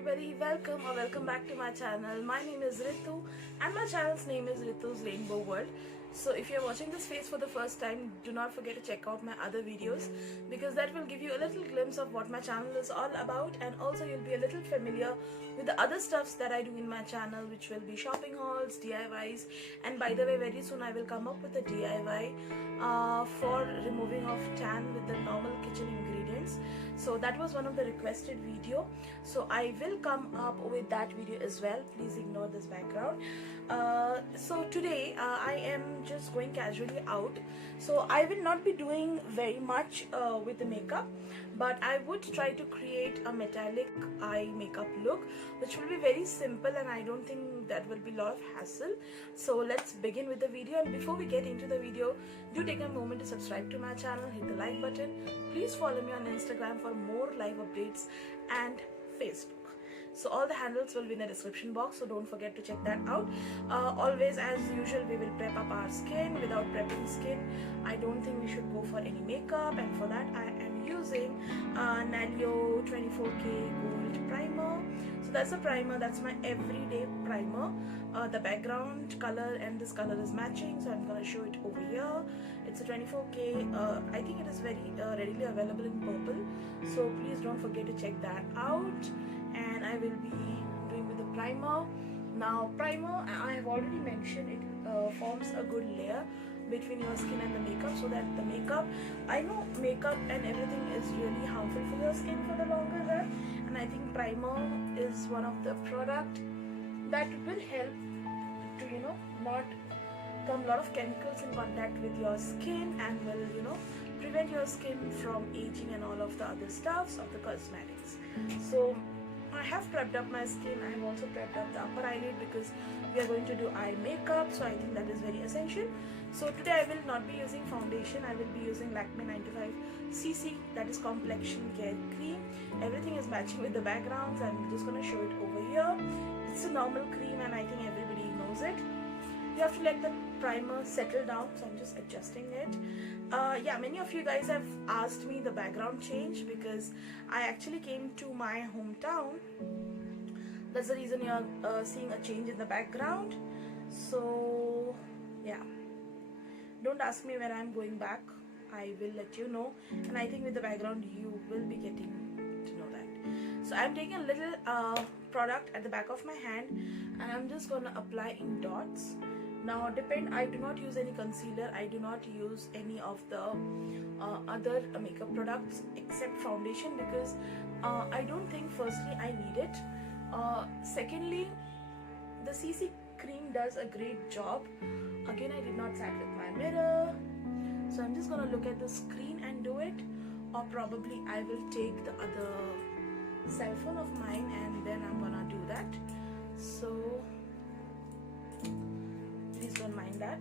everybody, welcome or welcome back to my channel. My name is Ritu and my channel's name is Ritu's Rainbow World. So if you're watching this face for the first time, do not forget to check out my other videos because that will give you a little glimpse of what my channel is all about, and also you'll be a little familiar with the other stuffs that I do in my channel, which will be shopping hauls, DIYs, and by the way, very soon I will come up with a DIY for removing of tan with the normal kitchen ingredients. So that was one of the requested video, so I will come up with that video as well. Please ignore this background. So today I am just going casually out, so I will not be doing very much with the makeup, but I would try to create a metallic eye makeup look, which will be very simple and I don't think that will be a lot of hassle. So let's begin with the video, and before we get into the video, do take a moment to subscribe to my channel, hit the like button. Please follow me on Instagram for more live updates and Facebook. So all the handles will be in the description box, so don't forget to check that out. Always, as usual, we will prep up our skin. Without prepping skin, I don't think we should go for any makeup, and for that I am using Nalio 24K Gold Primer. So that's a primer, that's my everyday primer. The background color and this color is matching, so I'm going to show it over here. It's a 24K. I think it is very readily available in Purplle, so please don't forget to check that out. And I will be doing with the primer. Now primer, I have already mentioned, it forms a good layer between your skin and the makeup, so that the makeup, I know makeup and everything is really harmful for your skin for the longer run, and I think primer is one of the product that will help to, you know, not come a lot of chemicals in contact with your skin, and will, you know, prevent your skin from aging and all of the other stuffs of the cosmetics. So I have prepped up my skin. I have also prepped up the upper eyelid because we are going to do eye makeup, so I think that is very essential. So today I will not be using foundation. I will be using Lakme 95cc, that is complexion care cream. Everything is matching with the backgrounds. I'm just going to show it over here. It's a normal cream and I think everybody knows it. You have to let the primer settle down, so I'm just adjusting it. Yeah, many of you guys have asked me the background change because I actually came to my hometown. That's the reason you're seeing a change in the background. So yeah, don't ask me when I'm going back, I will let you know, and I think with the background you will be getting to know that. So I'm taking a little product at the back of my hand and I'm just going to apply in dots. Now I do not use any concealer, I do not use any of the other makeup products except foundation because I don't think firstly I need it. Secondly, the CC cream does a great job. Again, I did not sat with my mirror, so I'm just gonna look at the screen and do it, or probably I will take the other cell phone of mine and then I'm gonna do that. So please don't mind that.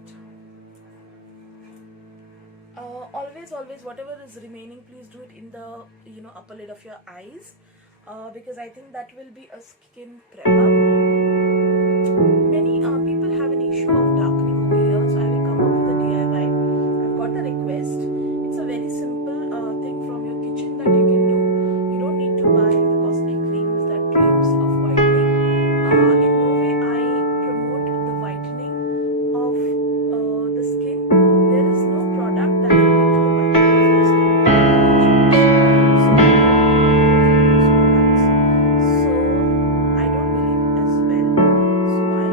Always whatever is remaining, please do it in the, you know, upper lid of your eyes, because I think that will be a skin prep up. Many people have an issue of darkening over here, so I will come up with a DIY. I've got the request. It's a very simple thing from your kitchen that you can do. You don't need to buy the costly creams that claims of whitening. In no way I promote the whitening of the skin. There is no product that will lead to the whitening of your skin. So I don't use those products. So I don't believe as well. So I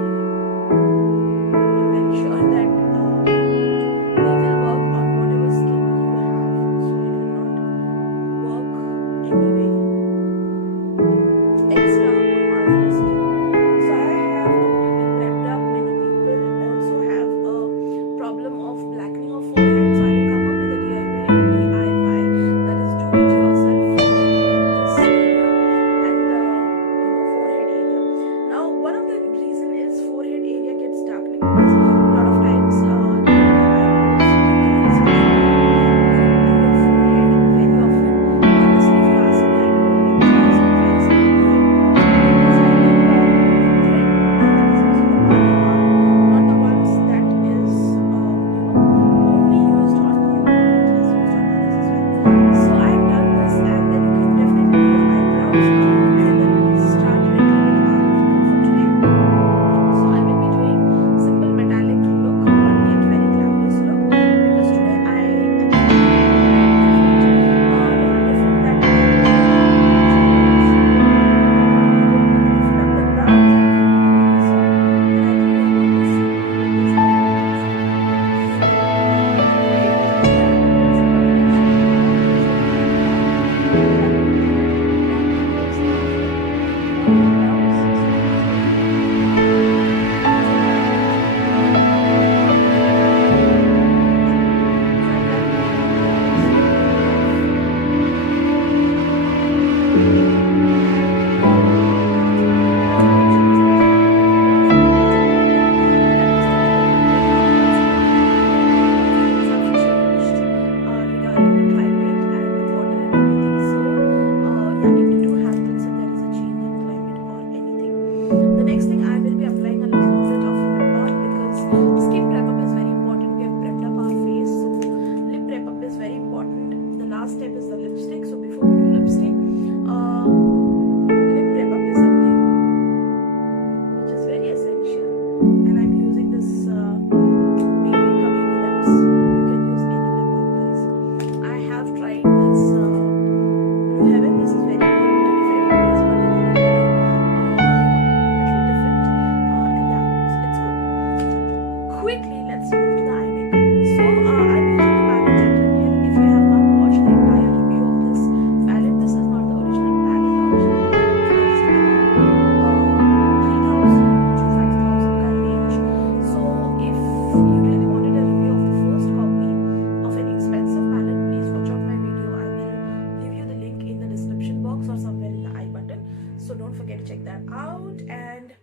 so don't forget to check that out. And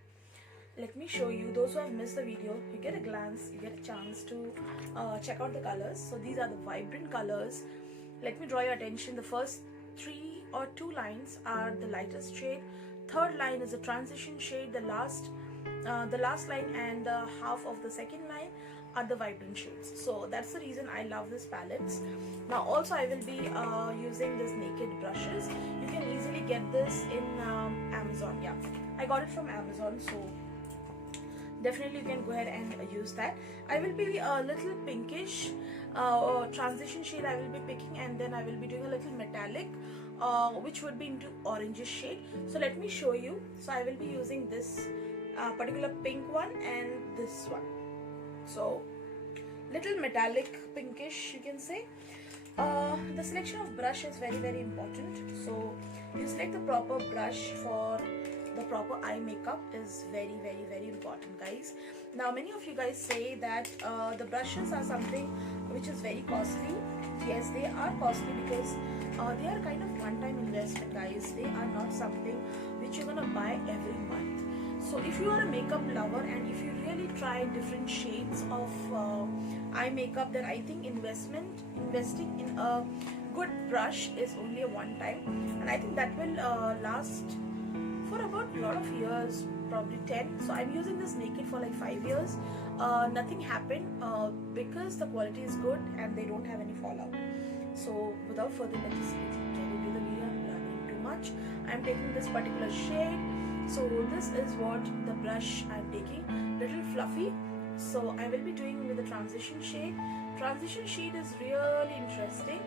let me show you, those who have missed the video, you get a glance, you get a chance to check out the colors. So these are the vibrant colors. Let me draw your attention. The first 3 or 2 lines are the lightest shade, third line is a transition shade, the last line and the half of the second line are the vibrant shades. So that's the reason I love this palettes. Now also I will be using this naked brushes. You can easily get this in Amazon. Yeah, I got it from Amazon, so definitely you can go ahead and use that. I will be a little pinkish transition shade I will be picking, and then I will be doing a little metallic which would be into orangish shade. So let me show you. So I will be using this particular pink one and this one. So little metallic pinkish, you can say. The selection of brush is very important. So you select the proper brush for the proper eye makeup is very important, guys. Now many of you guys say that the brushes are something which is very costly. Yes, they are costly because they are kind of one-time investment, guys. They are not something which you're gonna buy every month. So if you are a makeup lover and if you really try different shades of eye makeup, then I think investing in a good brush is only a one time, and I think that will last for about a lot of years, probably 10. So I'm using this naked for like 5 years. Nothing happened because the quality is good and they don't have any fallout. So without further ado, let's get into the video. I'm running too much. I'm taking this particular shade. So this is what the brush I'm taking, little fluffy. So I will be doing with the transition shade. Transition shade is really interesting,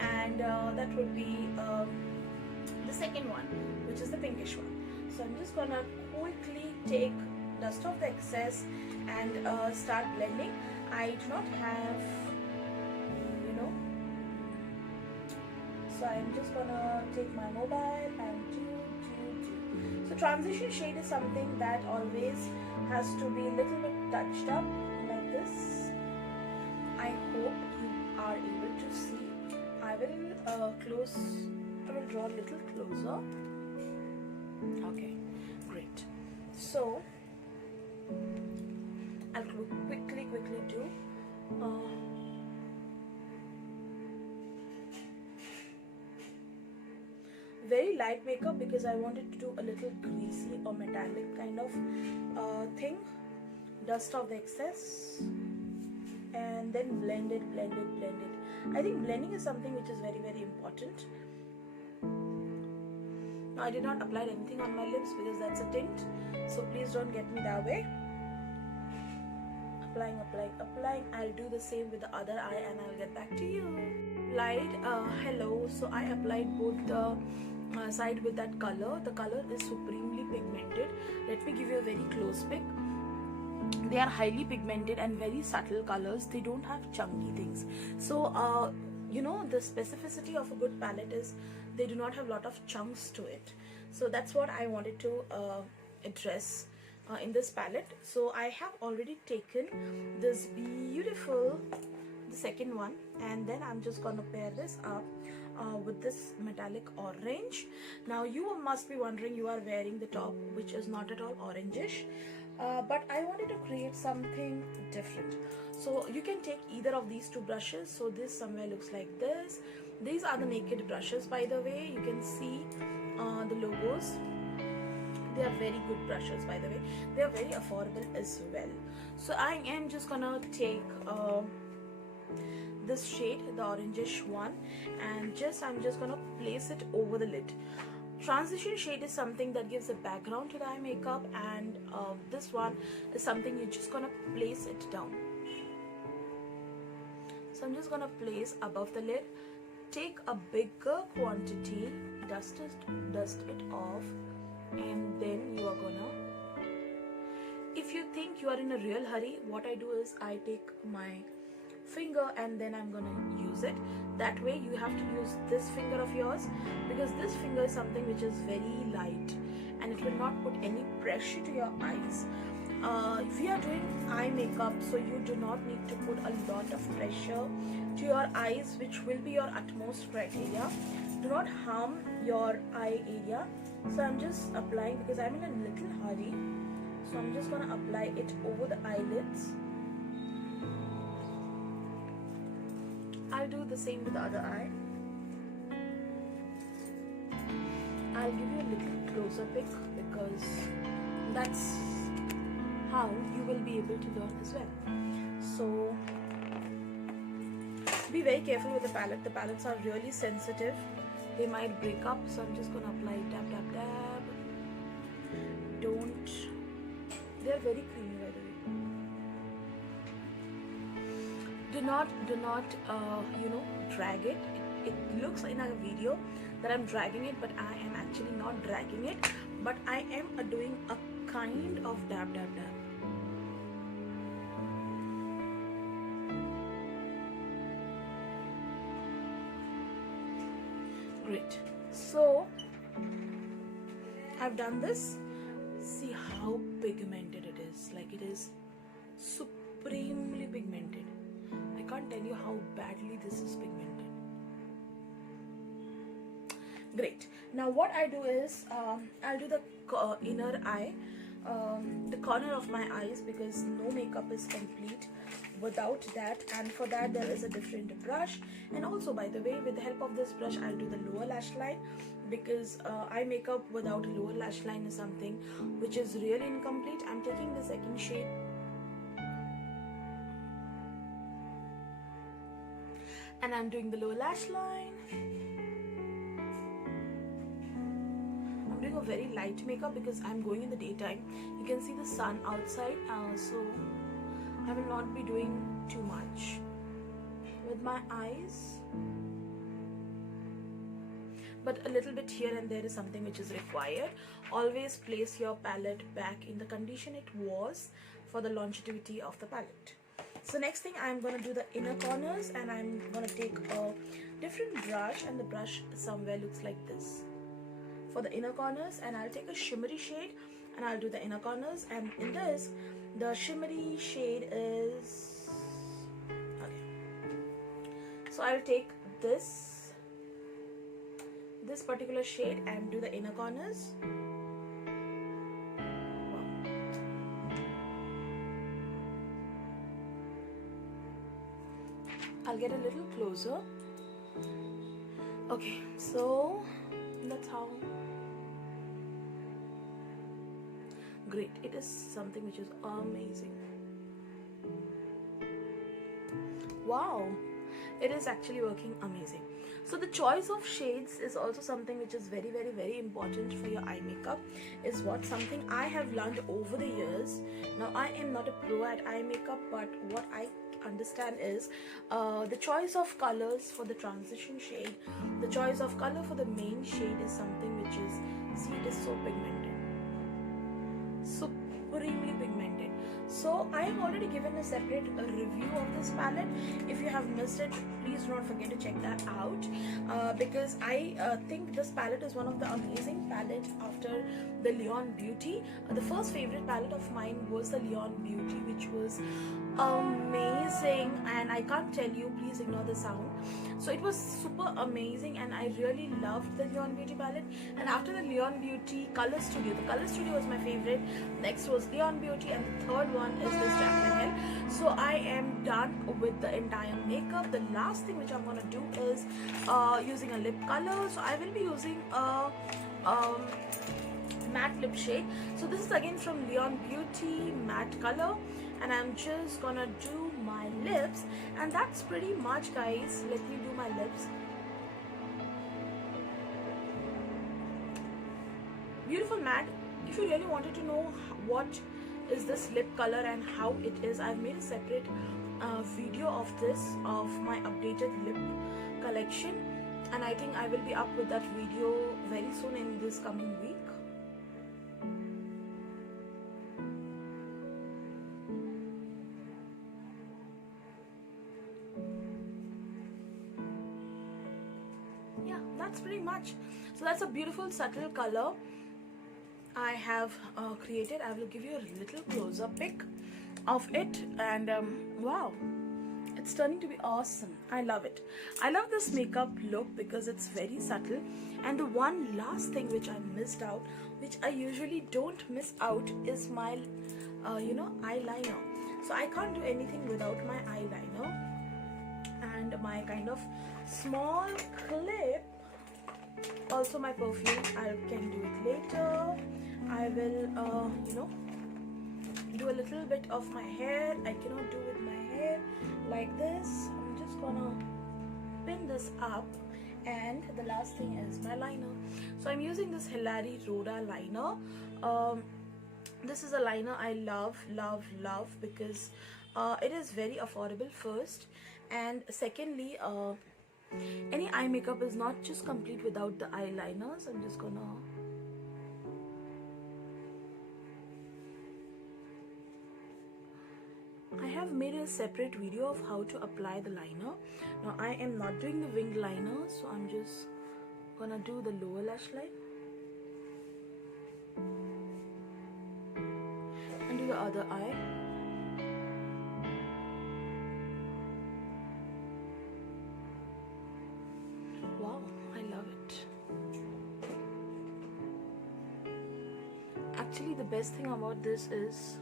and that would be the second one, which is the pinkish one. So I'm just gonna quickly dust off the excess and start blending. I do not have, so I'm just gonna take my mobile and do. So transition shade is something that always has to be a little bit touched up like this. I hope you are able to see. I will draw a little closer. Okay, great. So I'll quickly do very light makeup because I wanted to do a little greasy or metallic kind of thing. Dust off the excess and then blend it. I think blending is something which is very important. Now I did not apply anything on my lips because that's a tint, so please don't get me that way. Applying. I'll do the same with the other eye and I'll get back to you. Hello. So I applied both the side with that color. The color is supremely pigmented. Let me give you a very close pic. They are highly pigmented and very subtle colors. They don't have chunky things. So the specificity of a good palette is they do not have a lot of chunks to it. So that's what I wanted to address in this palette. So I have already taken this beautiful, the second one, and then I'm just gonna pair this up with this metallic orange. Now you must be wondering, you are wearing the top which is not at all orangish, but I wanted to create something different. So you can take either of these two brushes. So this somewhere looks like this. These are the naked brushes, by the way. You can see the logos. They are very good brushes, by the way. They are very affordable as well. So I am just gonna take this shade, the orangish one, and I'm just gonna place it over the lid. Transition shade is something that gives a background to the eye makeup, and this one is something you're just gonna place it down. So I'm just gonna place above the lid. Take a bigger quantity, dust it off, and then you are gonna, if you think you are in a real hurry, what I do is I take my finger and then I'm gonna use it. That way you have to use this finger of yours, because this finger is something which is very light and it will not put any pressure to your eyes. If you are doing eye makeup, so you do not need to put a lot of pressure to your eyes, which will be your utmost criteria. Do not harm your eye area So I'm just applying because I'm in a little hurry. So I'm just gonna apply it over the eyelids. I'll do the same with the other eye. I'll give you a little closer pic because that's how you will be able to learn as well. So be very careful with the palette. The palettes are really sensitive. They might break up, so I'm just gonna apply dab, dab, dab. Don't. They're very creamy, by the way. Do not, drag it. It looks in a video that I'm dragging it, but I am actually not dragging it. But I am doing a kind of dab, dab, dab. Great. So I've done this. See how pigmented it is. Like, it is supremely pigmented. I can't tell you how badly this is pigmented. Great. Now what I do is I'll do the inner eye, the corner of my eyes, because no makeup is complete without that, and for that there is a different brush. And also, by the way, with the help of this brush I'll do the lower lash line, because eye makeup without a lower lash line is something which is really incomplete. I'm taking the second shade and I'm doing the lower lash line. I'm doing a very light makeup because I'm going in the daytime. You can see the sun outside, so I will not be doing too much with my eyes, but a little bit here and there is something which is required. Always place your palette back in the condition it was for the longevity of the palette. So next thing, I'm going to do the inner corners, and I'm going to take a different brush, and the brush somewhere looks like this for the inner corners, and I'll take a shimmery shade and I'll do the inner corners. And in this, the shimmery shade is okay. So I'll take this particular shade and do the inner corners. Wow. I'll get a little closer. Okay, so that's how. Great. It is something which is amazing. Wow, it is actually working amazing. So the choice of shades is also something which is very, very, very important for your eye makeup. Is what something I have learned over the years. Now, I am not a pro at eye makeup, but what I understand is the choice of colors for the transition shade, the choice of color for the main shade is something which is, see, it is so pigmented, supremely pigmented. So I have already given a separate review of this palette. If you have missed it, please do not forget to check that out, because I think this palette is one of the amazing palettes after the Leon Beauty. The first favorite palette of mine was the Leon Beauty, which was amazing, and I can't tell you, please ignore the sound. So it was super amazing, and I really loved the Leon Beauty palette. And after the Leon Beauty, Color Studio, the Color Studio was my favorite. Next was Leon Beauty, and the third one is this Jacklyn. So I am done with the entire makeup. The last thing which I'm gonna do is using a lip color. So I will be using a matte lip shade. So this is again from Leon Beauty matte color, and I'm just gonna do my lips, and that's pretty much, guys. Let me do my lips. Beautiful matte. If you really wanted to know what is this lip color and how it is, I've made a separate video of this, of my updated lip collection, and I think I will be up with that video very soon in this coming week. Yeah, that's pretty much. So that's a beautiful subtle color I have created. I will give you a little closer pic of it, and wow, It's turning to be awesome. I love it. I love this makeup look because it's very subtle. And the one last thing which I missed out, which I usually don't miss out, is my eyeliner. So I can't do anything without my eyeliner. And my kind of small clip, also my perfume. I can do it later. I will do a little bit of my hair. I cannot do with my hair like this. I'm just gonna pin this up. And the last thing is my liner. So I'm using this RollerIII liner. This is a liner I love because it is very affordable first, and secondly, any eye makeup is not just complete without the eyeliners. I'm just gonna I have made a separate video of how to apply the liner. Now I am not doing the winged liner, so I'm just gonna do the lower lash line and do the other eye. Wow, I love it. Actually, the best thing about this is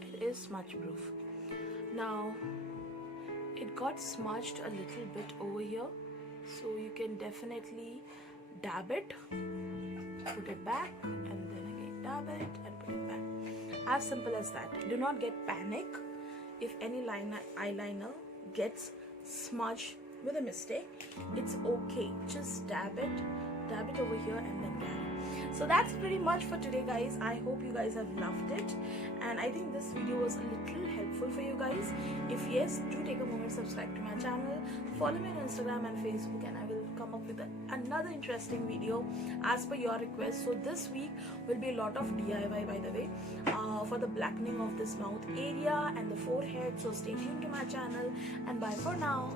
it is smudge proof. Now it got smudged a little bit over here, so you can definitely dab it, put it back, and then again dab it and put it back. As simple as that. Do not get panic if any eyeliner gets smudged with a mistake. It's okay, just dab it over here and then dab it. So that's pretty much for today, guys. I hope you guys have loved it, and I think this video was a little helpful for you guys. If yes, do take a moment, subscribe to my channel, follow me on Instagram and Facebook, and I will come up with another interesting video as per your request. So this week will be a lot of DIY, by the way, for the blackening of this mouth area and the forehead. So stay tuned to my channel, and bye for now.